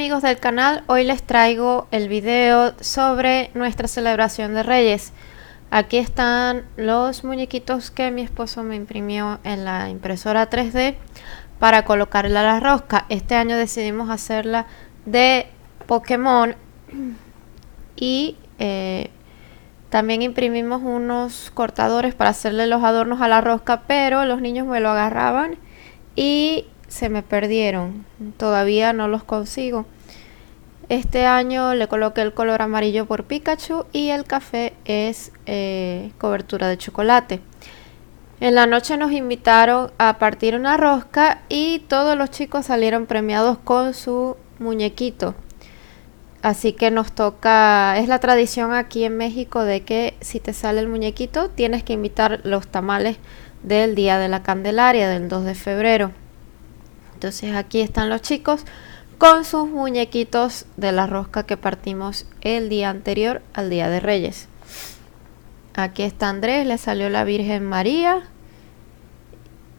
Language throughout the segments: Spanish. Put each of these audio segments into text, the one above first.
amigos del canal, hoy les traigo el video sobre nuestra celebración de Reyes. Aquí están los muñequitos que mi esposo me imprimió en la impresora 3D para colocarla a la rosca. Este año decidimos hacerla de Pokémon y también imprimimos unos cortadores para hacerle los adornos a la rosca, pero los niños me lo agarraban y se me perdieron. Todavía no los consigo. Este año le coloqué el color amarillo por Pikachu y el café es cobertura de chocolate. En la noche nos invitaron a partir una rosca y todos los chicos salieron premiados con su muñequito. Así que nos toca, es la tradición aquí en México de que si te sale el muñequito tienes que invitar los tamales del Día de la Candelaria, del 2 de febrero. Entonces aquí están los chicos con sus muñequitos de la rosca que partimos el día anterior al Día de Reyes. Aquí está Andrés, le salió la Virgen María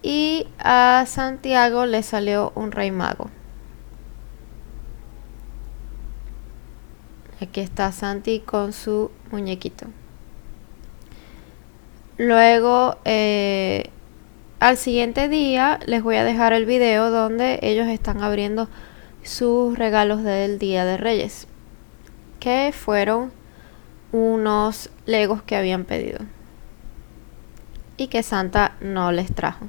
y a Santiago le salió un Rey Mago. Aquí está Santi con su muñequito. Luego, al siguiente día les voy a dejar el video donde ellos están abriendo sus regalos del Día de Reyes, que fueron unos Legos que habían pedido y que Santa no les trajo.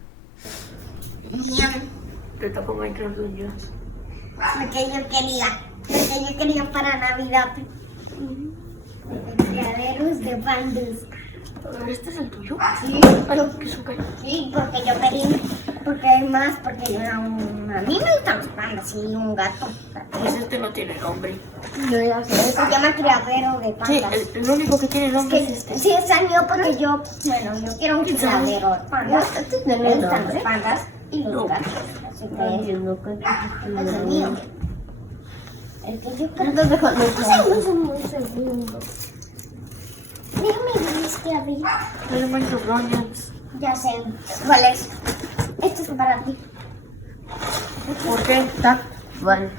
Te toco Minecraft Dungeons. Porque yo quería para Navidad. Criaderos de pandas. ¿Este es el tuyo? Sí, Qué súper. sí, porque yo pedí, porque además, porque yo era a mí me gustan los pandas y un gato. Pues este no tiene nombre. No, ya sé, se llama criadero de Sí, pandas. el único que tiene nombre es este. Sí, es el mío porque yo quiero un criadero de pandas. Me gustan los pandas y los gatos. Así que es el mío. El que yo quiero. Pasemos un segundo. Déjame ver que abrir. Es Minecraft Dungeons. Ya sé cuál es. Esto es para ti. ¿Por qué? Está bueno.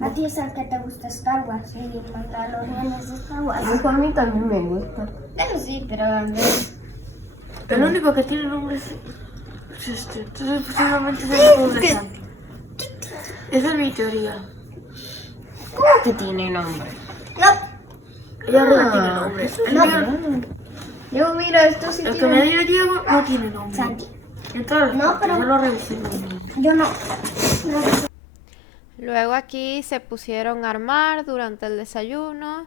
A ti es el que te gusta Star Wars y Mandalorian de Star Wars. A mí también me gusta. Bueno, sí, pero a ver. El único que tiene nombre es este. Entonces posiblemente sea el juego de Santi. Esa es mi teoría. ¿Cómo que tiene nombre? No, Ella no tiene nombre. Yo mira, esto sí El que me dio Diego no tiene nombre. Santi. Entonces, No, pero- yo lo revisé. Yo no. Luego aquí se pusieron a armar durante el desayuno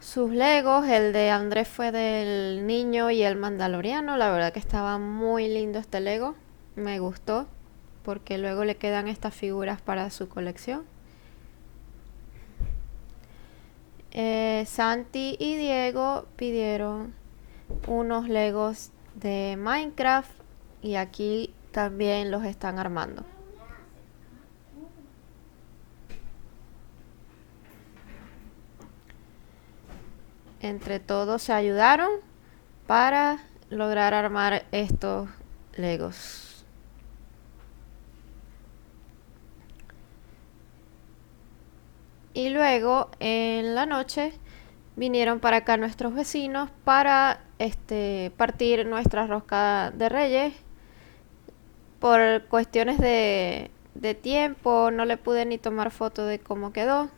sus Legos. El de Andrés fue del niño y el mandaloriano. La verdad que estaba muy lindo este Lego. Me gustó porque luego le quedan estas figuras para su colección. Santi y Diego pidieron unos Legos de Minecraft y aquí también los están armando. Entre todos se ayudaron para lograr armar estos Legos. Y luego en la noche vinieron para acá nuestros vecinos para partir nuestra rosca de Reyes. Por cuestiones de tiempo no le pude ni tomar foto de cómo quedó,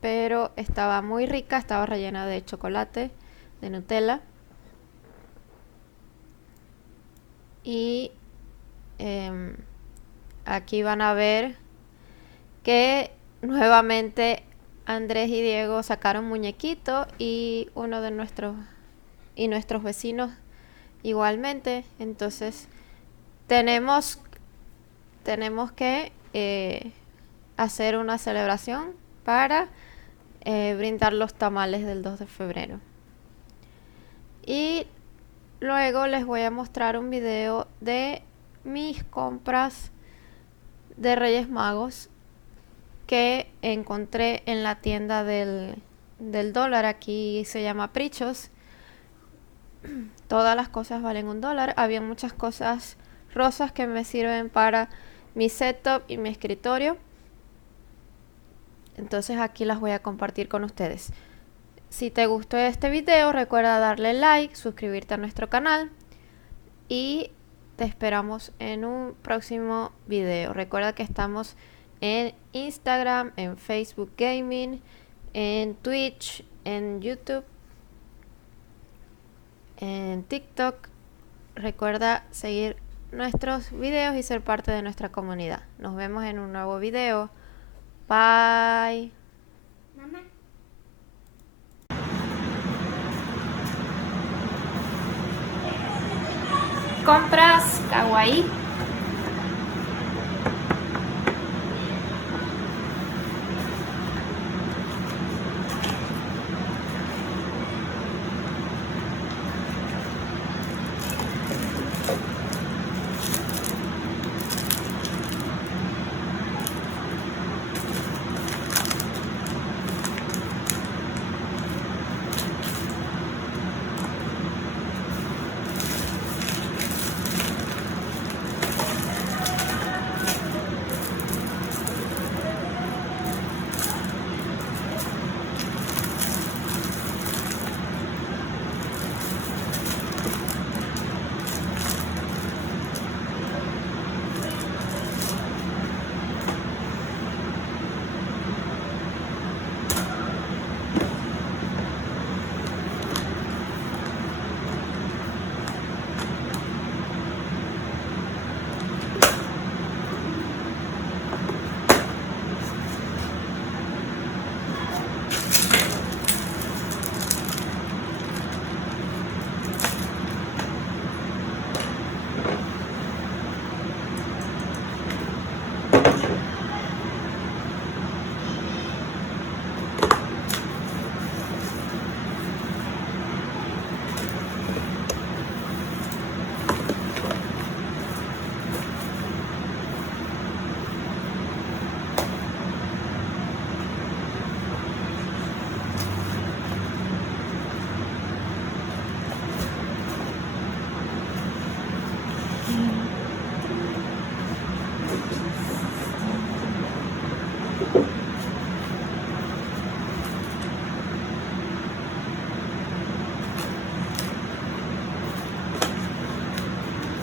pero estaba muy rica, estaba rellena de chocolate, de Nutella y aquí van a ver que nuevamente Andrés y Diego sacaron muñequito y uno de nuestros vecinos igualmente. Entonces tenemos que hacer una celebración para brindar los tamales del 2 de febrero. Y luego les voy a mostrar un video de mis compras de Reyes Magos que encontré en la tienda del dólar. Aquí se llama Prichos. Todas las cosas valen $1. Había muchas cosas rosas que me sirven para mi setup y mi escritorio. Entonces aquí las voy a compartir con ustedes. Si te gustó este video, recuerda darle like, suscribirte a nuestro canal y te esperamos en un próximo video. Recuerda que estamos en Instagram, en Facebook Gaming, en Twitch, en YouTube, en TikTok. Recuerda seguir nuestros videos y ser parte de nuestra comunidad. Nos vemos en un nuevo video. Bye. Mamá. Compras kawaii.